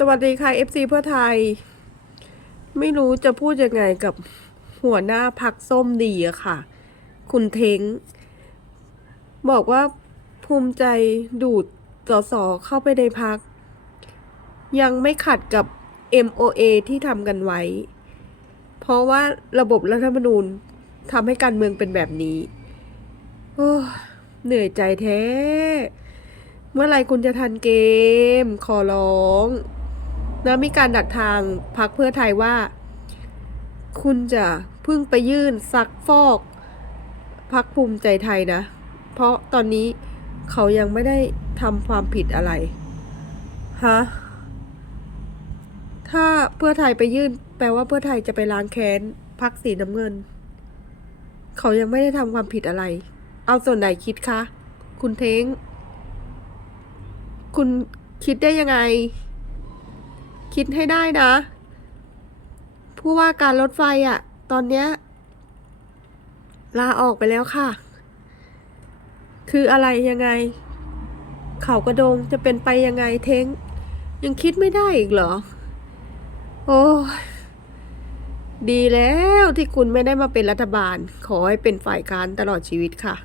สวัสดีค่ะ FC เพื่อไทย ไม่รู้จะพูดยังไงกับหัวหน้าพักส้มดีอะค่ะ คุณเทงบอกว่าภูมิใจดูดสสเข้าไปในพัก ยังไม่ขัดกับ MOA ที่ทำกันไว้ เพราะว่าระบบรัฐธรรมนูญทำให้การเมืองเป็นแบบนี้โอ้เหนื่อยใจแท้ เมื่อไรคุณจะทันเกม ขอร้อง นะมีการดักทางพักเพื่อไทยว่า คุณจะพิ่งไปยื่นซักฟอกพักภูมิใจไทยนะ เพราะตอนนี้เขายังไม่ได้ทำความผิดอะไรฮะถ้าเพื่อไทยไปยื่น แปลว่าเพื่อไทยจะไปล้างแค้นพักสีน้ำเงิน เขายังไม่ได้ทำความผิดอะไร เอาส่วนไหนคิดคะ คุณเท้ง คุณคิดได้ยังไง คิดให้ได้นะ ผู้ว่าการรถไฟอะ่ะ ตอนเนี้ยลาออกไปแล้วค่ะ คืออะไรยังไง เขากระโดงจะเป็นไปยังไงเท้ง ยังคิดไม่ได้อีกเหรอ โอ้ดีแล้วที่คุณไม่ได้มาเป็นรัฐบาล ขอให้เป็นฝ่ายค้านตลอดชีวิตค่ะ